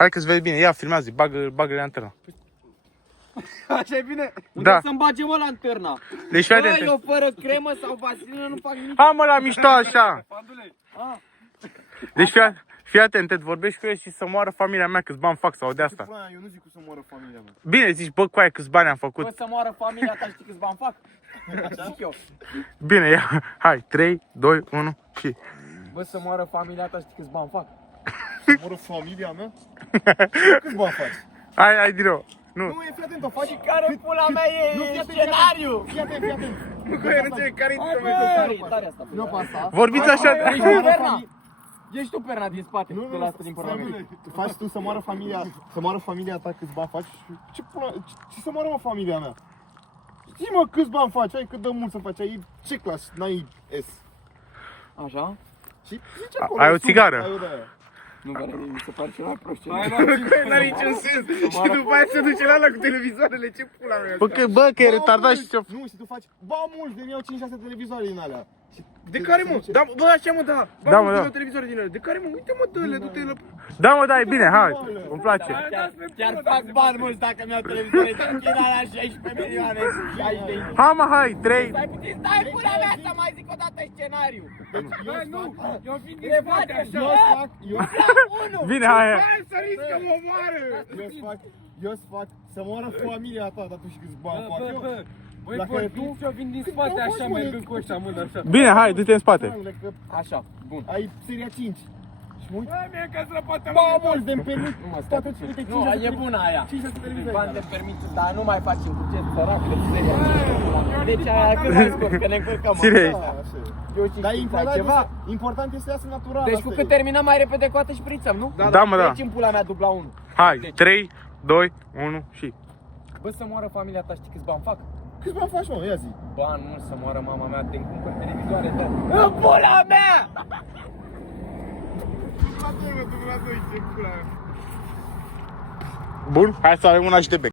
Hai că-ți vezi bine, ia, filmează-i, bagă-le lanterna. Așa e bine? Da. Unde să-mi bage, mă, lanterna? Deci fii atent. Eu fără cremă sau vaselină nu fac nimic. Ha, mă, la mișto așa. Ah. Deci fii atent, Ted, vorbești cu el și să moară familia mea câți bani fac sau de asta. Eu nu zic să moară familia mea. Bine, zici, bă, cu aia câți bani am Bă, făcut. să moară familia ta, știi câți bani fac? Așa zic eu. Bine, ia, hai, 3, 2, 1 și... Bă, să moară familia ta, știi câți bani fac? Să moară familia mea? Câți bani faci? Hai, din nou. Nu. Nu, e, fii atent, o faci. Și care pula mea e scenariu? Fii atent, fii atent. Nu, că eu nu înțeleg care-i Tare asta. Nu pe asta. Vorbiți așa. Ești tu, Perna. Ești tu, Perna, din spate. Nu, De la asta din Parlament. faci tu să moară familia ta câți bani faci? Ce pula, ce să moară mă familia mea? Știi mă câți bani faci, ai cât de mult să faci, ai ce clasă, n-ai S. Așa? Și zice acolo, Ai o țigară. ai o de-aia. Nu, care mi se pare ceva prost. N-are niciun sens. Și după aia se duce la ala cu televizoarele, ce pula mea. Bă, că e retardat și ce-o... Nu, și tu faci, ba mulți de mine au 5-6 televizoare din alea. De care, mă? Da, bă, așa, mă, da. Da, mă, da. Televizoare din ele. De care, mă? Uite, mă, dă-le, du-te la... Da, mă, da, e bine, hai, îmi place. Chiar fac bani mulți dacă mi-au televizoare de închinarea 16 milioane și 60 de inimi. Hai, mă, hai, 3. Stai puțin, stai pula mea să mai zic o dată scenariu. Bă, nu, eu vin din Le spate, face, așa. Eu Unu. Bine, hai. Hai să risc că mă moară. îți fac să moară familia ta, dar tu și câți bani faci. Bă, băi, Dacă vorbiți, eu vin din spate, așa, mergând cu ăștia, mână, așa. Bine, hai, du-te în spate. Așa, bun. Ai seria 5. Și mă uit, Bă, mie că străpată ba mulți de-mi permit. Nu mă stai Toate puțin. uite, Nu, 5-6 e bună aia. 5-6 televizoare. Bani de permit, dar nu mai facem cu ce sărac de seria. Deci aia cât mai scurt, că ne încurcăm. Serios. Eu și Dar știu ceva. important este să iasă natural. Deci cu cât terminăm mai repede cu atât și prițăm, nu? Da, mă, da. Deci în pula mea dubla 1. Hai, 3, 2, 1 și... Bă, să moară familia ta, știi câți bani fac? Câți bani faci, mă? Ia zi. Bani mult să moară mama mea, te-mi cumpăr televizoare, da. În pula mea! Bun, hai să avem una și de bec.